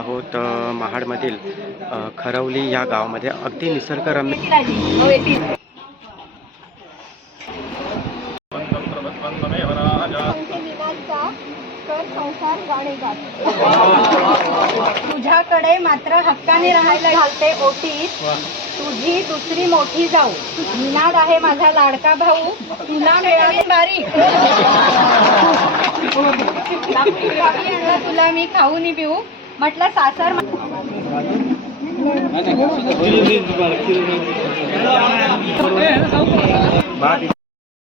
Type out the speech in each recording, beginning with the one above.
आहोत महाडमधील खरवली या गावामध्ये. अगदी निसर्गरम्य तुझ्याकडे मात्र हक्काने राहायला घालते ओटीत तुझी दुसरी मोठी जाऊ. निनाद आहे माझा लाडका भाऊ, तुला मिळाली बारी. तुला मी खाऊनी पिऊ म्हटलं सासर.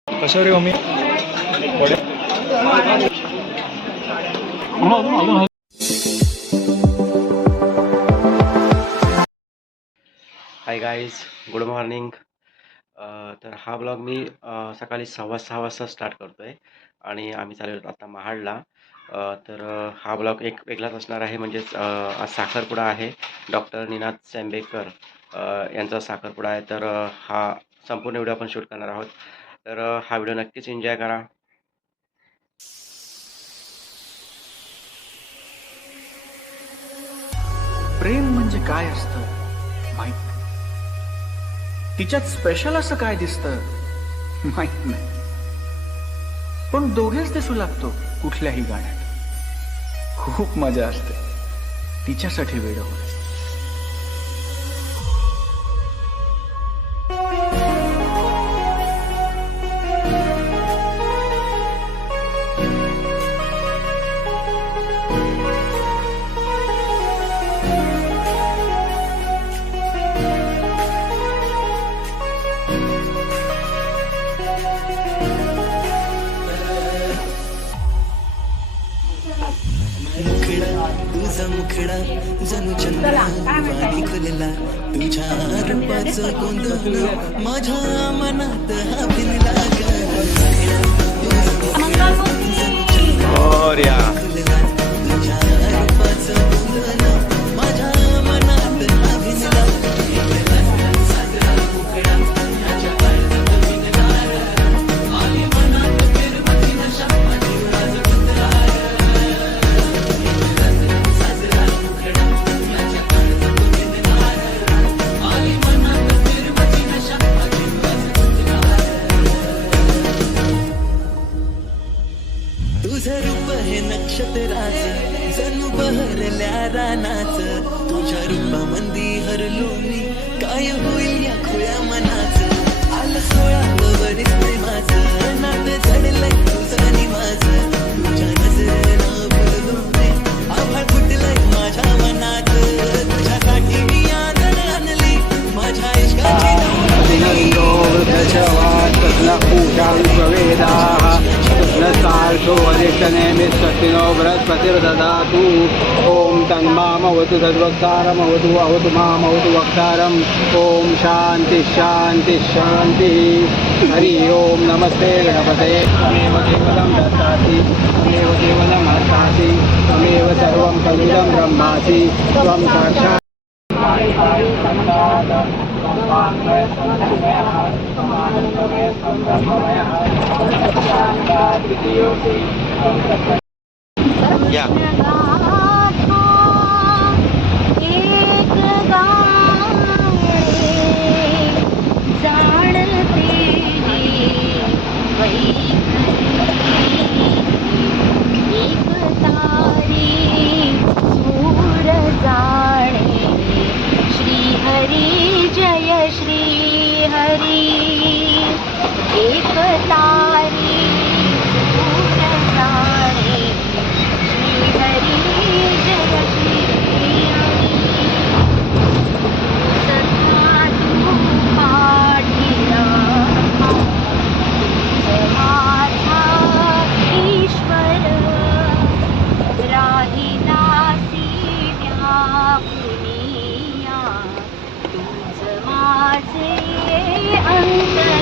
कशा रे mummy? Hi guys, good morning. तर हा ब्लॉग मी सकाळी 6:15 वाजता स्टार्ट करतो आहे आणि आम्ही चाललो आता महाडला. तर हा ब्लॉग एक वेगळाच असणार आहे. म्हणजेच आज साखरपुडा आहे. डॉक्टर निनाद चेंबेकर यांचा साखरपुडा आहे. तर हा संपूर्ण व्हिडिओ आपण शूट करणार आहोत. तर हा व्हिडिओ नक्कीच एन्जॉय करा. प्रेम म्हणजे काय असतं माहित, तिच्यात स्पेशल असं काय दिसतं माहित नाही, पण दोघेच दिसू लागतो कुठल्याही गाण्यात. खूप मजा असते तिच्यासाठी वेड होण्यात. तुझा मुखडा जणू चंद्रावाणी खुलला, तुझ्या रूपाचं गोंधळ माझ्या मनात हा भिनला ग. तुझ्या रूपाचं गोंधळ माझ्या मनात हा भिनला. तुझं रूप हे नक्षत्राचं जणू बहरल्या रानाचं, तुझ्या रूपामंदी हरलो मी काय होईल या खुळ्या मनाचं. आलं सोळावं प्रेमाचं नातं जडलंय तुझं आणि माझं, तुझ्या नजरेनं बोललो मी आभाळ फुटलंय माझ्या मनात. तुझ्यासाठी मी आदर आणली माझ्या इश्काची बृहस्पतिर्ददातु. ओम तन्मामवतु तद्वक्तारमवतु अवतु मामवतु वक्तारम्. ओम शांति शांति शांति. हरि ओम. नमस्ते गणपते. तमेव केवलं दत्तासि, तमेव केवलं हर्तासि, तमेव सर्वं खलुदं ब्रह्मासि. त्वं साक्षात् या हरी जय श्री हरी. एक तारी सूर जाणे श्री हरी जय श्री हरी. सखा तू पाठीला माझा ईश्वर राहिलासी व्यापुनिया तुझ माझे अंतर.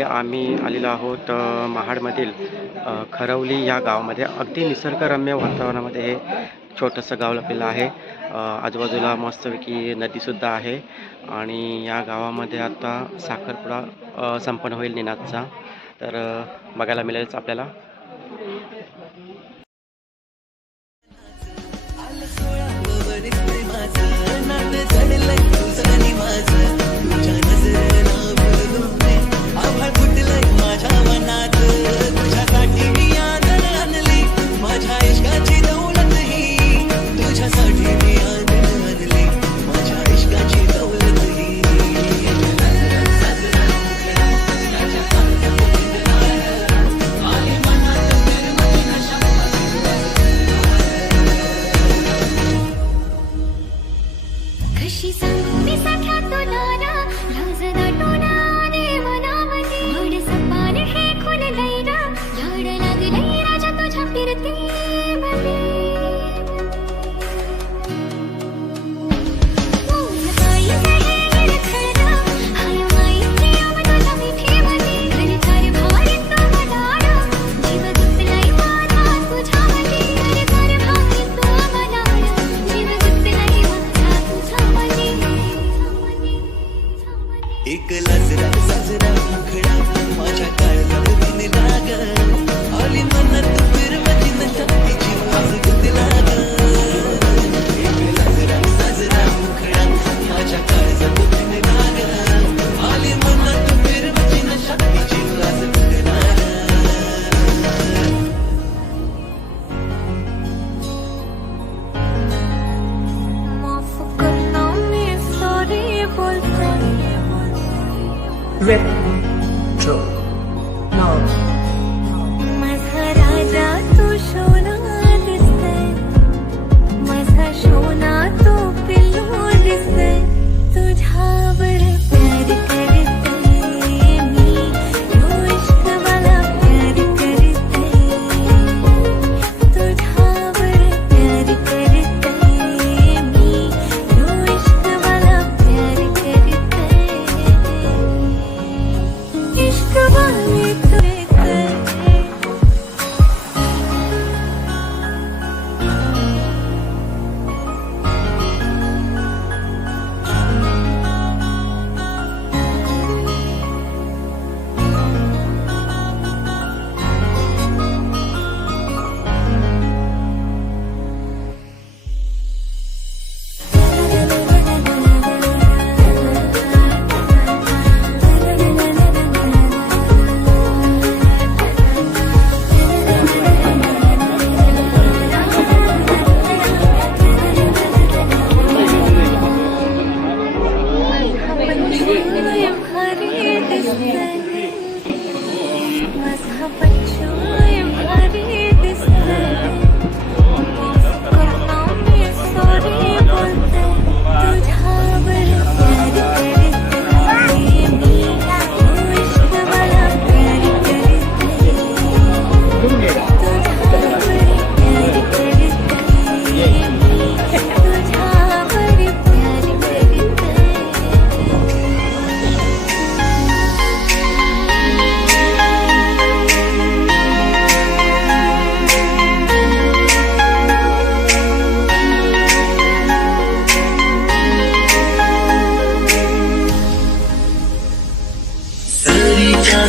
मंडळी, आम्ही आलेलो आहोत महाडमधील खरवली या गावामध्ये. अगदी निसर्गरम्य वातावरणामध्ये हे छोटंसं गाव लपलेलं आहे. आजूबाजूला मस्तपैकी नदीसुद्धा आहे आणि या गावामध्ये आता साखरपुडा संपन्न होईल निनादचा. तर बघायला मिळेलच आपल्याला. कशी सांगू मी सख्या तुला ना, लाज दाटूना देवनामती घोड सपान हे खून लैरा, लाड लागलंय राजा तुझ्या फिरते भले. मौन पायीचं हे निरखडा, हाय माई प्रेम तुझ्या मिठीमध्ये, घरदार भारीत मनाडा, जीव गुंतलाय माझा तुझ्यामध्ये, घरदार भारीत मनाडा, जीव गुंतलाय माझा तुझ्यामध्ये. एक लाजरा साजरा मुखडा माझ्या काळला बिन लाग, आली मनात फिरवती नशा तिची वाज गुंतला ग. एक लाजरा साजरा मुखडा माझ्या काळला बिन लाग, आली मनात फिरवती नशा तिची वाज गुंतला ग. माफ करना मैं सॉरी बोलते Retro Love. माझा राजा तू शोना दिसते, माझा शोना तू पिल्लू दिसते, तुझ्यावर प्यार करते मी, तू इश्क वाला प्यार करते, तुझ्यावर प्यार करते मी, तू इश्क वाला प्यार करते, इश्क वाले करते.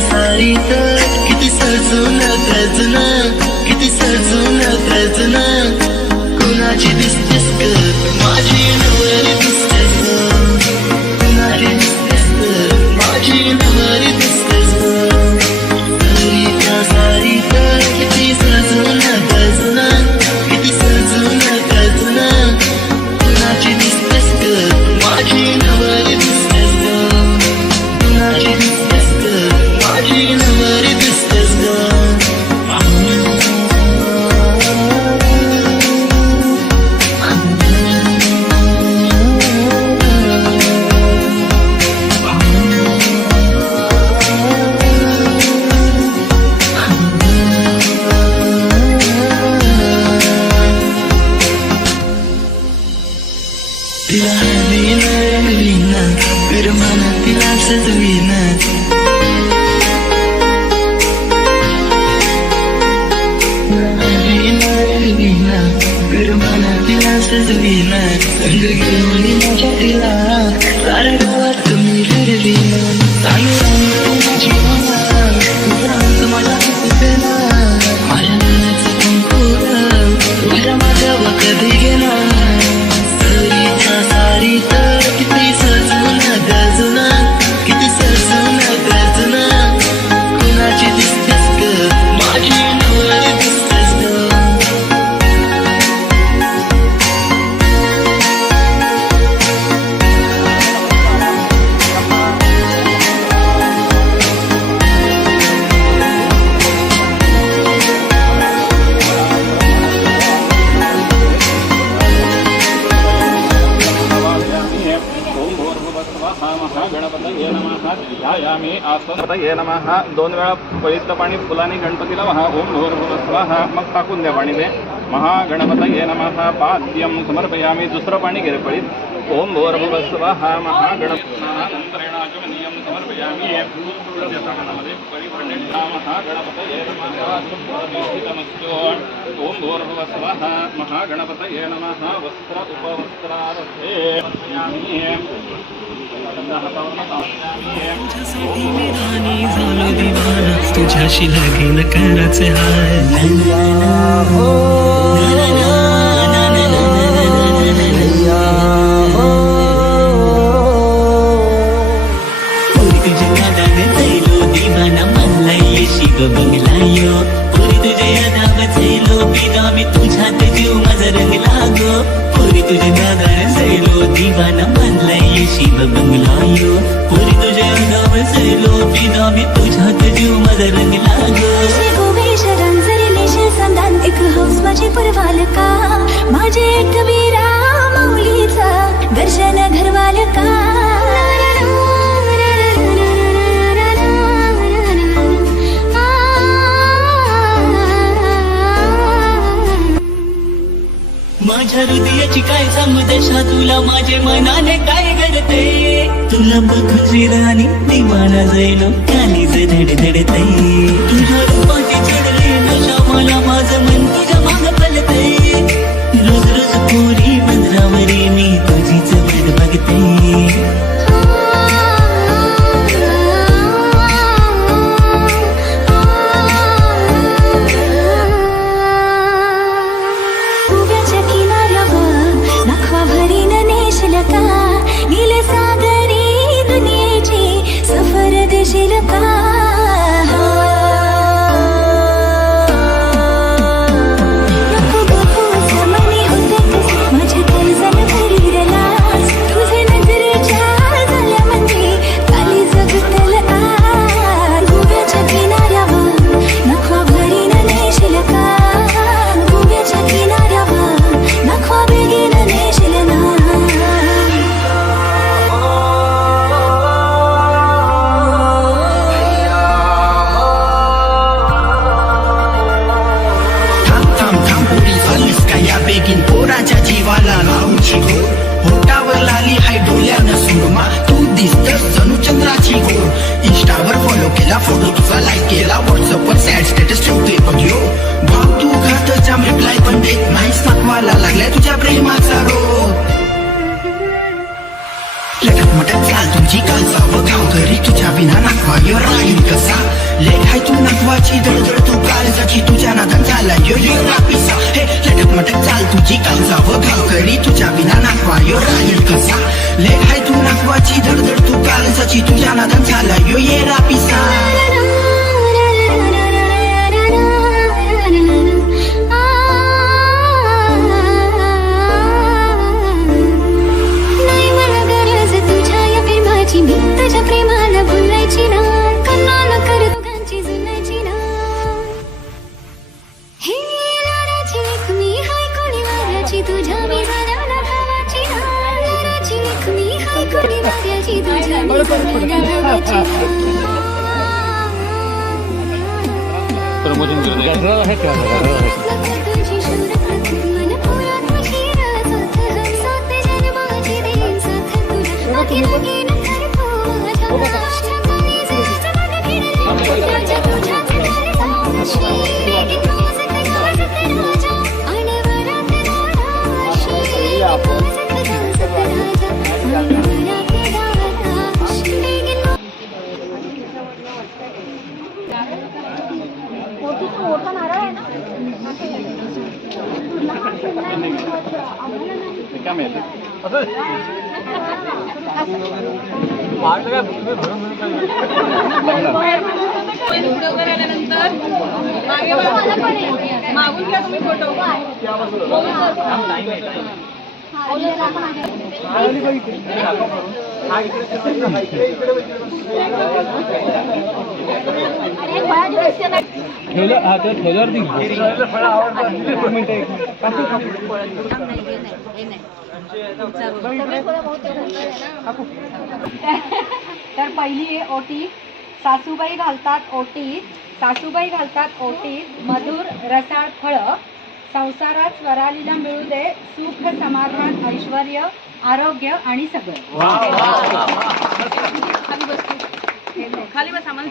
सारीत किती सजून गजना, किती सजून गजना, कुणाची दिसतेस ग माझी नवरी दिसतेस ग, कुणाची दिसतेस ग माझी नवरी दिसतेस ग. सारीच्या सारीत किती सजून गजना, किती सजून गजना, कुणाची दिसतेस ग माझी नवरी दिसतेस ग, कुणाची दिसतेस ग माझी नवरी दिसतेस ग. तिला हवीना रंगवीना, फिर मनात तिला सजवीना, सजवीना संग घेऊन माझ्या तिला साऱ्या गावात मी फिरवीना चालू राहील माझी मला तू माझा सुचेना माझ्या मनाचं पंखुर तुझ्या माझ्या कधी गेला सरीच्या सारी तर किती सजून गजुना किती सजून गजुना कुणाची दिसतेस ग माझी नवर दिसतेस ग गणपतये नमः. 2 वेळा पवित्र पाणी फुलाने गणपतीला वहा. ओम भूर्भुवः स्वः. मग टाकून द्या पाणी ते. महागणपतये नमः. पाद्यम समर्पयामी. दुसरं पाणी गेले पळीत. ओम भूर्भुवः स्वः. महागणपतये समर्पयामी. महागणपतये नमः. ओम भूर्भुवः स्वः. महागणपतये नमः. वस्त्र उपवस्त्रार्थे तुझ्यासाठी मी राणी झालो दिवाना तुझ्याशी लागेल कराचे हाय तुझ्या नादाने जायलो दिवाना म्हणला येशी ग बंगलायो पुरी तुझ्या यादाव जायलो बिना मी तुझ्यात जीव माझा रंगला गो पुरी तुझ्या नादाने जायलो दिवाना म्हणला येशी ग बंगलायो पुरी तुझ्या यादाव जायलो बिना मी तुझ्यात जीव माझा रंगला गो एक हौस माझे परवाल का माझे एक वीरा माऊलीचा दर्शन घरवाल का माझ्या हृदयाची काय समदशा तुला माझे मनाने काय घडते तुला बघून राणी दिवाना जायलो कालीच धडधडते तुझ्या रूपाची चढले नशा मला माझं मन तुझ्या माग पलते रोज रोज पोरी बंदरावरी मी तुझीच वाट बघते सागरी दुनियेची सफर देशील का नको बघू समनी होते माझ्या कर्जन भरीरला तुझे नजरेच्या झाल्या म्हणजे काली जगतल आज गोव्याच्या किनाऱ्यावर नखवा भरीन नेशील का गोव्याच्या किनाऱ्यावर नखवा बेगीन नेशील ना बेगीन पोराच्या जीवाला लावूची घोर होटावर लाली हाय डोल्यानं सुरमा तू दिसतस जणू चंद्राची घोर इंस्टावर फॉलो केला फोटो तुझा लाईक केला व्हॉट्सअपवर सॅड स्टेटस ठेवतोय बघ भाव तू घातच्या रिप्लाय पण देत नाहीस नाकवाला लागलाय तुझ्या प्रेमाचा रोग लटक मटक चाल तुझी काल जावं गाव घरी तुझ्या विना नाकवा यो राहील कसा लेट हाय तू नाकवाची दडदड तू काळजाची तुझ्या नादात झाला यो यो रापिसा हे लटक मटक चाल तुझी काल जावं गाव घरी तुझ्या विना नाकवा यो राहील कसा लेट हाय तू नाकवाची दडदड तू काळजाची तुझ्या नादात झाला यो ये रापिसा मी तुझ्या प्रेमाला भुलायची ना कन्नाला कर दोघांची जुनायची ना हे लाडाची लेक मी हाय कोणी वाऱ्याची तुझ्या मी झाल्याला गावाची ना लाडाची लेक मी हाय कोणी वाऱ्याची तुझ्या मी झाल्याला गावाची तुझी शूर मन पोरात मशीरा साथ जन्माची देईन साथ तुझ्या लगे लगे तुझ्या मोठा नारळ आहे ना काय माहिती मागून घ्या तुम्ही फोटो तर पहिली आहे ओटी. सासूबाई घालतात ओटीत, सासूबाई घालतात ओटीत मधुर रसाळ फळं. संसारात स्वरालीला मिळू दे सुख समाधान ऐश्वर्य आरोग्य आणि सगळं. खाली बस आम्हाला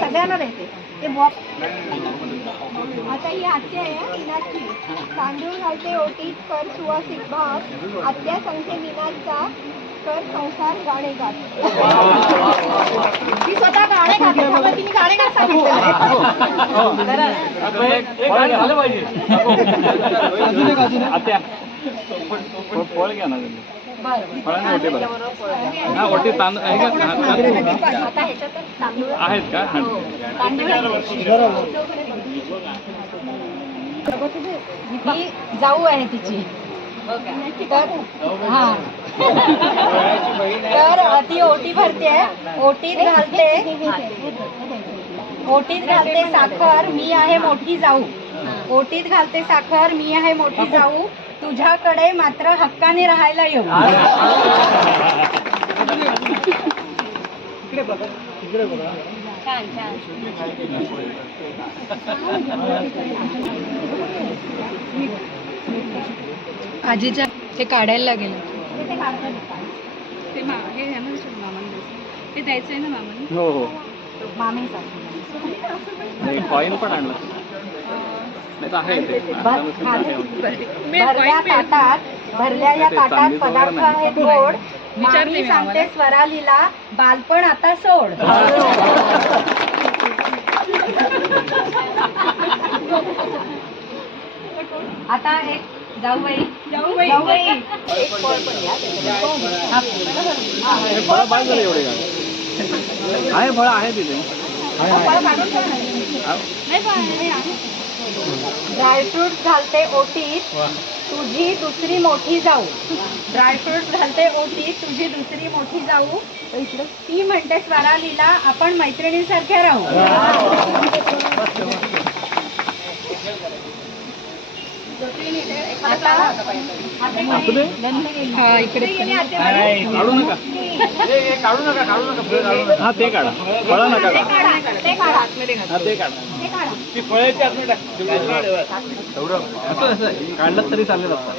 सगळ्यांना देते ते बॉक्स. आता ही आत्या आहे मीनाची. तांदूळ घालते ओटीत कर सुवासिक भाग. आत्या संख्ये मीनाचा कर संसार गाणे गात. ती स्वतः गाणे गाते त्यामुळे तिने गाणे गात सांगितलं. फळ घ्या ना फळाने ओटी बघा हा ओटी तांदूळ आहे का आहेत का ही जाऊ आहे तिची. हा तर ती ओटी भरते. ओटीत घालते साखर मी आहे मोठी जाऊ. ओटीत घालते साखर मी आहे मोठी जाऊ. तुझ्याकडे मात्र हक्काने राहायला येऊ. छान छान. आजीच्या ते काढायला लागेल. ते हे आहे ना मामांना ते द्यायचं आहे ना मामांनी. हो हो मामी कॉईन पण आणलं नाही तर आहे ते भरल्या या ताटात पदार्थ आहेत गोड. मामी सांगते स्वरालीला बालपण आता सोड. आता एक जाऊबाई आहे फळ आहे तिथे ड्रायफ्रूट घालते ओटीत तुझी दुसरी मोठी जाऊ. ड्रायफ्रूट घालते ओटीत तुझी दुसरी मोठी जाऊ. ती म्हणते स्वरालीला आपण मैत्रिणीसारख्या राहू. काढू नका हा ते काढा फळ नका हा ते काढा ती फळाची काढलं तरी चालेल असतात.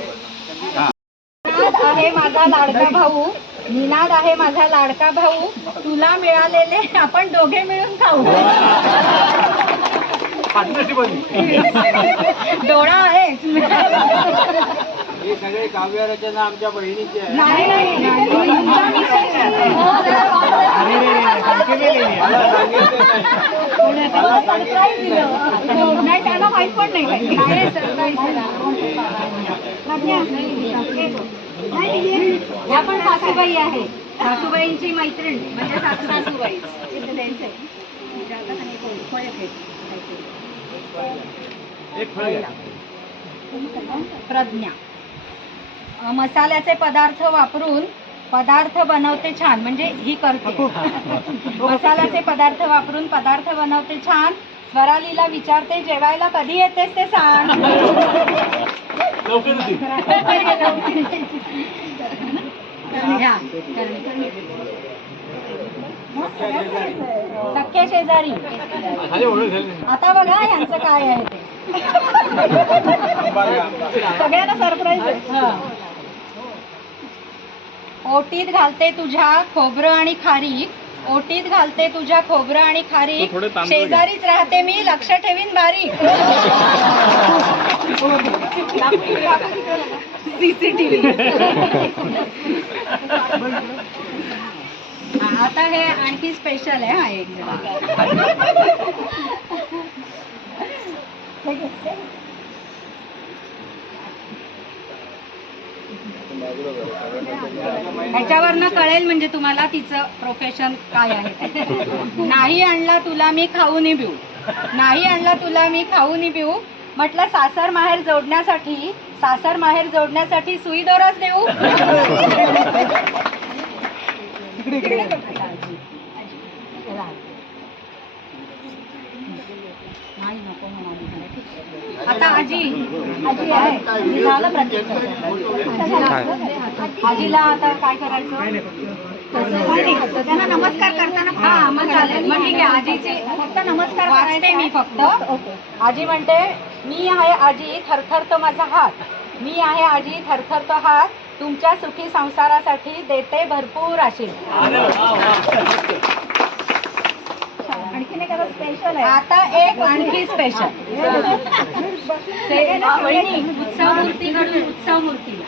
निनाद आहे माझा लाडका भाऊ. निनाद आहे माझा लाडका भाऊ. तुला मिळालेले आपण दोघे मिळून खाऊ. डोळा आहे. हे सगळे काव्य रचना आमच्या बहिणीची आहे. नाही त्यांना माहित पण नाही. ह्या पण सासूबाई आहे. सासूबाईंची मैत्रीण म्हणजे सासूबाई. प्रज्ञा मसाल्याचे पदार्थ वापरून पदार्थ बनवते छान. म्हणजे ही करते. मसाल्याचे पदार्थ वापरून पदार्थ बनवते छान. स्वरालीला विचारते जेवायला कधी येतेस ते सांग. सख्या शेजारी. आता बघा यांचं काय आहे ते. सगळ्यांना सरप्राईज आहे. ओटीत घालते तुझ्या खोबरं आणि खारीक. ओटीत घालते तुझ्या खोबरं आणि खारीक. शेजारीच राहते मी लक्ष ठेवीन बारीक. CCTV. आता हे आणखी स्पेशल आहे हा एक ह्याच्यावरनं कळेल म्हणजे तुम्हाला तिचं प्रोफेशन काय आहे. नाही आणला तुला मी खाऊनी पिऊ, नाही आणला तुला मी खाऊनी पिऊ. म्हटलं सासर माहेर जोडण्यासाठी सुई दोराच देऊ. आता आजी आहे, आजीला आता काय करायचं, त्यांना नमस्कार करताना हा मग चालेल. मग ठीक आहे, आजीचे फक्त नमस्कार वाचते मी फक्त. आजी म्हणते, मी आहे आजी थरथरतो माझा हात, मी आहे आजी थरथरतो हात, तुमच्या सुखी संसारासाठी देते भरपूर आशीर्वाद. आणखीन एक स्पेशल आहे, आता एक आणखी स्पेशल उत्सव मूर्तीकडून उत्सव मूर्तीला.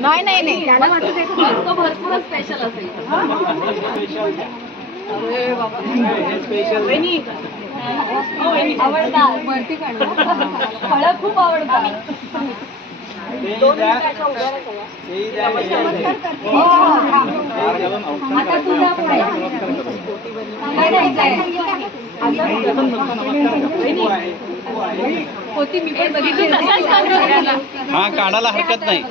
नाही भरपूर स्पेशल असेल. आवडतात वरती काढून फळं खूप आवडतात. आता तुझा काय द्यायचंय? होती मी पण बघितली. हा काढायला हरकत नाही.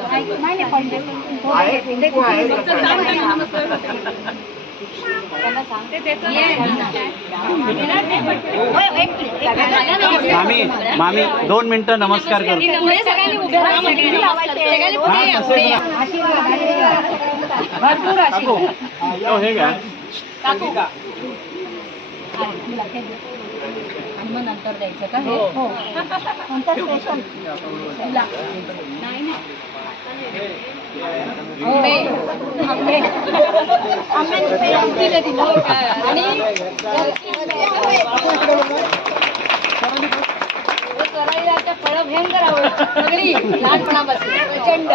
मामी 2 मिनिटं नमस्कार करतो. भरपूर आशीर्वाद. हे घ्या. आणि मग नंतर द्यायचं का? हो. कोणता स्पेशल तुला? नाही करायला फळं भयंकर आवडतात सगळी लहानपणापासून. प्रचंड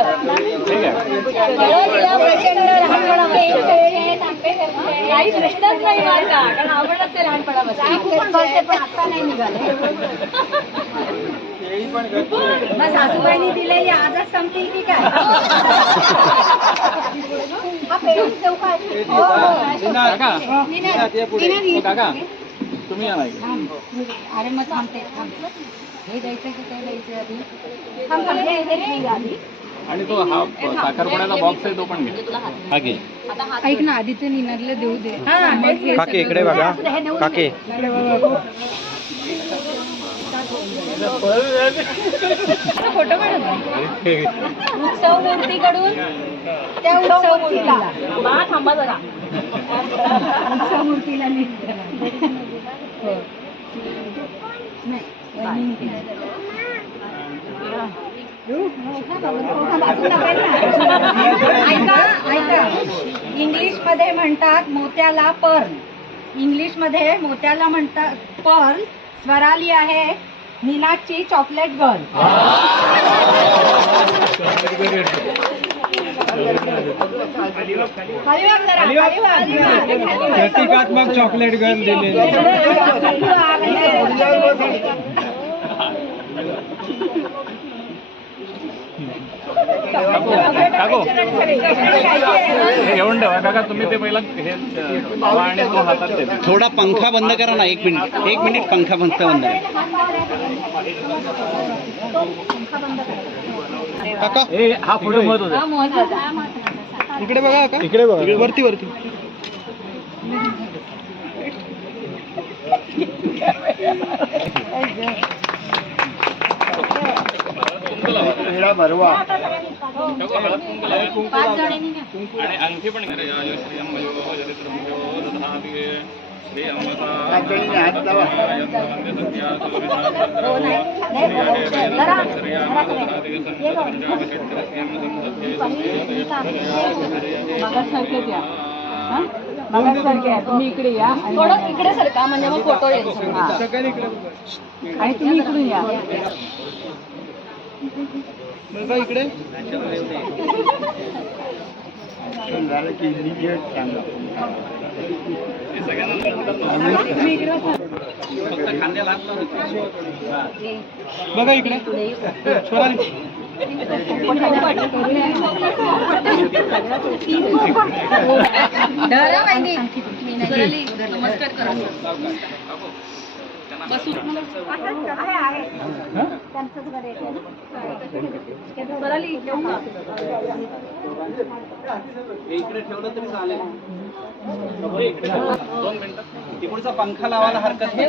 काही प्रश्नच नाही माझा, कारण आवडत आहे लहानपणापासून. पण आता नाही निघाले. मग सासूबाईंनी दिलेली आजच संपतील की काय? काका तुम्ही या नाही. अरे मग थांबते हे द्यायचं की ते द्यायचं आधी. आणि तो हा साखरपुड्याचा बॉक्स आहे तो पण घे. ऐक ना, आधी ते निनादला देऊ दे. काकी इकडे बघा, काकी फोटो काढ. उत्सव मूर्तीकडून त्या उत्सव मूर्तीला थांबा जरा. उत्सव मूर्तीला ऐका, इंग्लिश मध्ये म्हणतात मोत्याला पर्ल. इंग्लिश मध्ये मोत्याला म्हणतात पर्ल. स्वराली आहे नीनाची चॉकलेट गर्ल. प्रतिकात्मक चॉकलेट गर्ल दिले. हे घेऊन ठेवा काका. तुम्ही ते पहिला हे मावा आणि तो हातात देते. थोडा पंखा बंद करा ना. 1 मिनिट पंखा बंद करा. काका हा फोटो महत्वाचा. इकडे बघा का, इकडे बघा, वरती भरवा. 5 जणांनी आणि अंगठी पण तुम्ही इकडे या थोडं इकडे सरका म्हणजे मग फोटो येईल. आणि तुम्ही इकडून या. इकडे फक्त खांद्याला हात लावून बघा इकडे स्वराली नमस्कार करा बसू इकडे ठेवलं तरी चालेल. इकडे 2 मिनिटं तिकडचा पंखा लावायला हरकत नाही.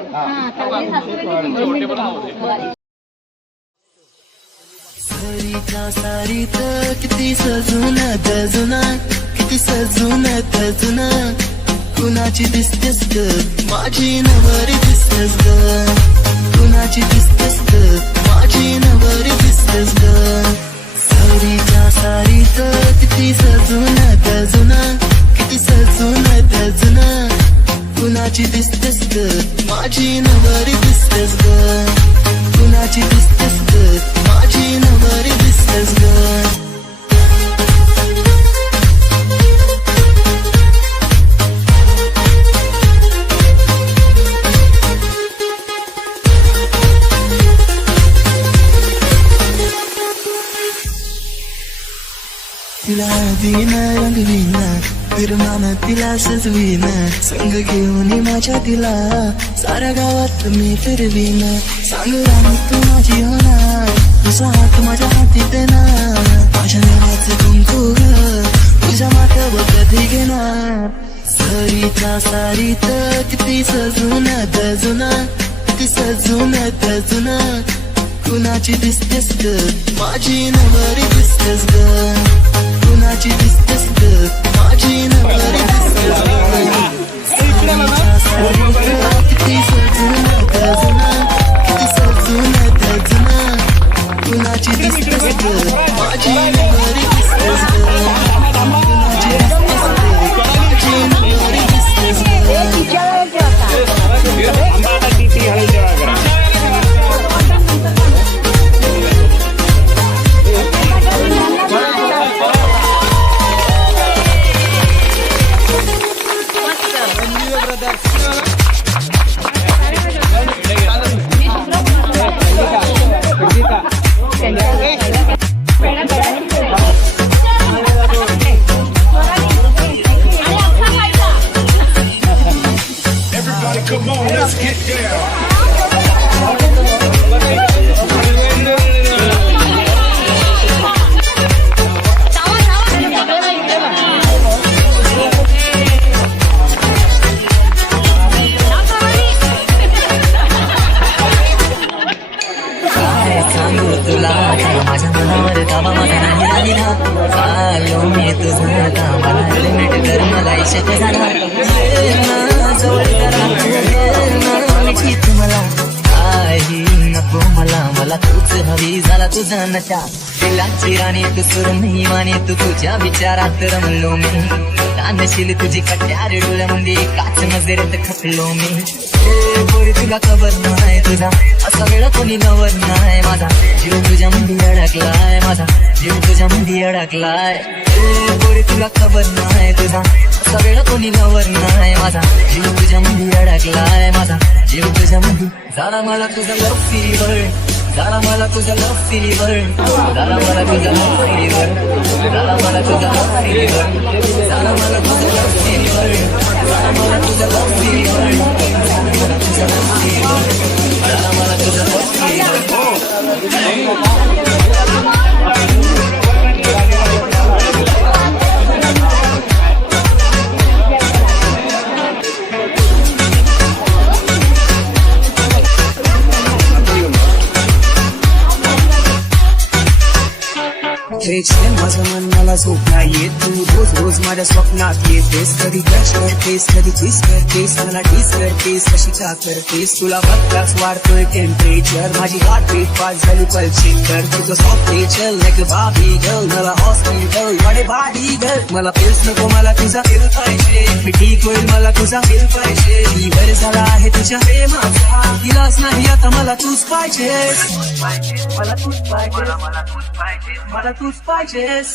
सारीच्या सारीत किती सजून दजुना किती सजून दजुना कुणाची दिसतेस ग माझी नवरी दिसतेस ग कुणाची दिसतेस ग माझी नवरी दिसतेस ग सारीच्या सारीत किती सजून दजुना किती सजून दजुना कुणाची दिसतेस ग माझी नवरी दिसतेस ग कुणाची दिसतेस ग माझी नवरी दिसतेस ग तिला दिन रंगवीन फिरमान तिला सजवीन संग घेऊन माझ्या तिला साऱ्या गावात मी फिरवीन सांग राणी तू माझी होणार तुझा हात माझ्या हाती देणार माझ्या देवाचे कुंकू ग तुझ्या माथ्यावर कधी घेणार सरीच्या सारीत किती सजून दजुना किती सजून दजुना कुणाची दिसतेस ग माझी नवरी दिसतेस ग कुणाची दिसतेस ग माझी नवरी दिसतेस ग सरीच्या सारीत किती सजून दजुना किती सजून दजुना कुणाची दिसतेस ग माझी नवरी दिसतेस ग कुणाची दिसतेस ग माझी नवरी दिसतेस माझ्या मनावर काबा माझा नाही राहिला चालो मी तुझं कामाला हेल्मेट कर मला इशक झाला जवळ करा मला काही नको मला मला तूच हवी झाला तुझा नशा दिलाची राणी तू सुर नाही माने तू तुझ्या विचारात रमलो मी तानशील तुझी कट्यार डोळ्यामध्ये काच नजरेत खपलो मी पोरी तुला खबर नाही तुझा असा वेळ कोणी नवर नाही माझा जीव तुझ्या मंदी अडकलाय माझा जीव तुझ्या मंदी अडकलाय पोरी तुला खबर नाही तुझा असा वेळ कोणी नवर नाही माझा जीव तुझ्या मंदी अडकलाय माझा जीव तुझ्या मंदी झाला मला तुझा लव फीवर झाला मला तुझा लव फीवर झाला मला तुझा लव फीवर झाला मला तुझा लव फीवर झाला मला तुझा लव फीवर झाला मला तुझा लव फीवर झाला मला तुझा लव फीवर झाला मला तुझा लव माझं मन मला झोप नाहीये तू रोज रोज माझ्या स्वप्नात येतेस कधी टच करतेस कधी किस करतेस मला टीस करतेस कशी का करतेस तुला बघताच वाढतोय टेम्परेचर माझी हार्ट बीट फास्ट झाली पल्सिंग कर तुझं सॉफ्ट नेचर लाईक अ बाबी गर्ल मला हॉस्पिटल वाडे बाडी गर्ल मला पेल्स नको मला तुझा फील पाहिजे मी ठीक होईल मला तुझा फील पाहिजे लीवर झाला आहे तुझ्या प्रेमाचा गिलास नाही आता मला तूच पाहिजेस मला तूच पाहिजे मला तूच पाहिजे मला तूच पाहिजेस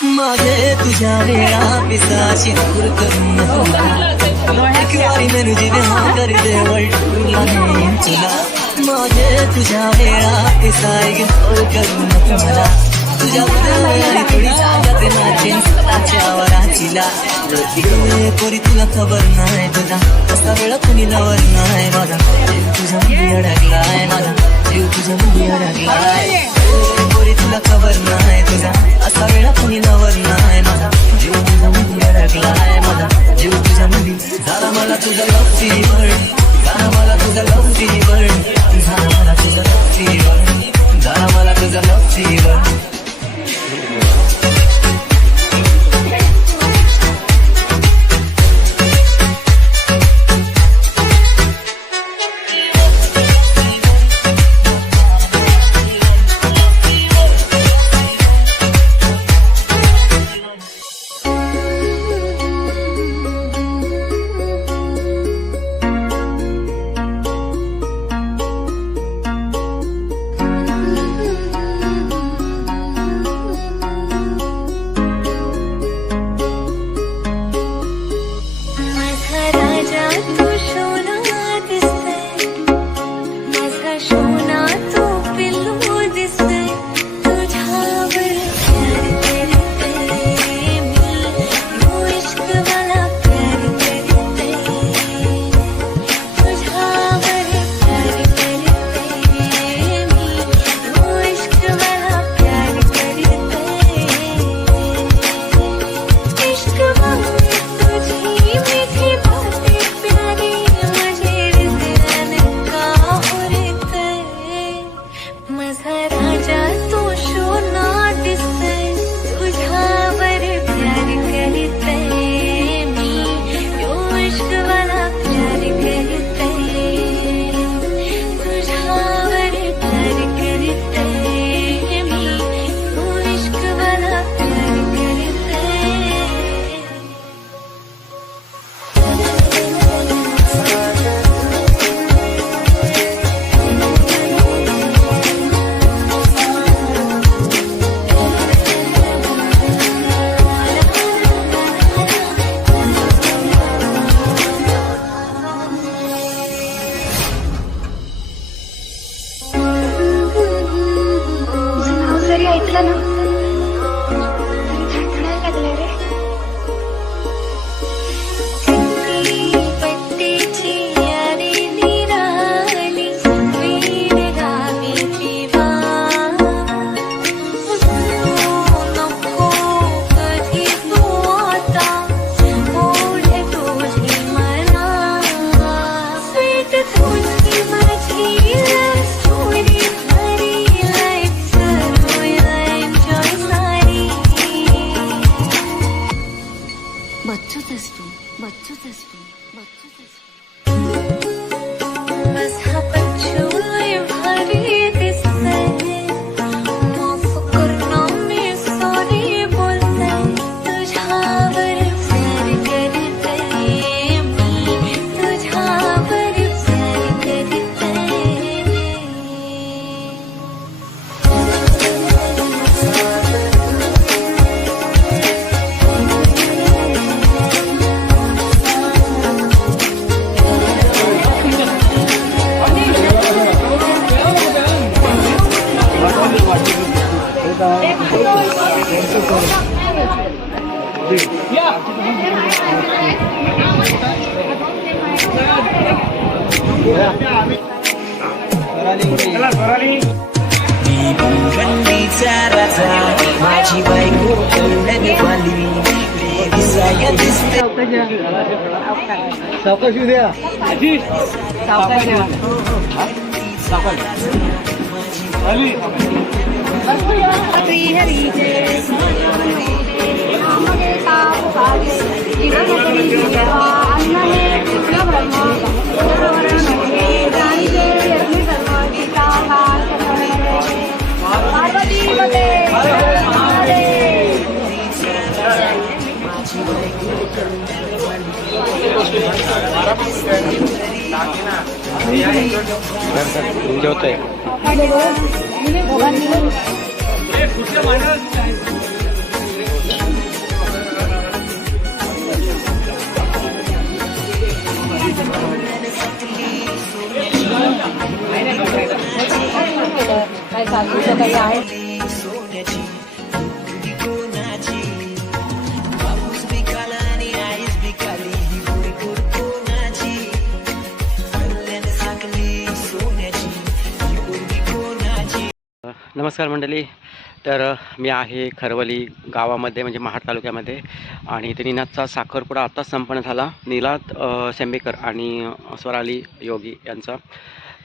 माझे तुझ्या वेळा पिसाची दूर करून तुला एक वारी मेनू जीवे हा कर दे वळटूला नेईन तुला माझे तुझ्या वेळा पिसाई दूर करून तुला तुझ्या बदल थोडी सांगत नाचेन स्वतःच्या वराचीला तिकडे पोरी तुला खबर नाही तुझा असा वेळ कुणी लवर नाही माझा जीव तुझ्या मुली अडकलाय माझा जीव तुझ्या मुली अडकलाय पोरी तुला खबर नाही तुझा असा वेळ कुणी लवर नाही माझा जीव तुझ्या मुली अडकलाय माझा जीव तुझ्या मुली झाला मला तुझा लव फीवर झाला मला तुझा लव फीवर झाला मला तुझा लव फीवर झाला मला तुझा लव फीवर ऐकलं ना लागलं रे पट्टीची यारी निराली वीर गावी जीवा नको कधी तू आता ओढे तुझी मला स्वीट तुझी माझी स्टोरी हरी लाईफ बच्चू बस हा बच्चू भारी दिसतंय माफ करणं मी सॉरी बोलतंय तुझ्यावर प्यार करतंय मी तुझ्यावर प्यार करतंय बंदीचा राजा माझी बायको नगवाली दिसाया दिसते जेवतोय नमस्कार मंडळी. तर मी आहे खरवली गावामध्ये म्हणजे महाड तालुक्यामध्ये आणि इथे निनादचा साखरपुडा आत्ताच संपन्न झाला. निनाद सेंबेकर आणि स्वराली योगी यांचा.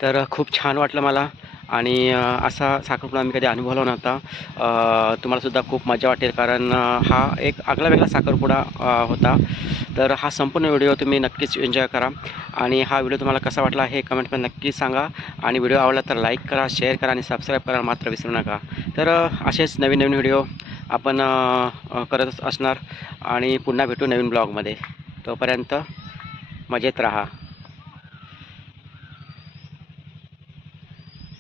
तर खूप छान वाटलं मला आणि असा साखरपुडा मी कधी अनुभवला नव्हता. तुम्हालासुद्धा खूप मजा वाटेल कारण हा एक आगळावेगळा साखरपुडा होता. तर हा संपूर्ण व्हिडिओ तुम्ही नक्कीच एन्जॉय करा आणि हा व्हिडिओ तुम्हाला कसा वाटला हे कमेंटमध्ये नक्कीच सांगा आणि व्हिडिओ आवडला तर लाईक करा, शेअर करा आणि सबस्क्राईब करायला मात्र विसरू नका. तर असेच नवीन नवीन व्हिडिओ आपण करतच असणार आणि पुन्हा भेटू नवीन ब्लॉगमध्ये. तोपर्यंत मजेत राहा.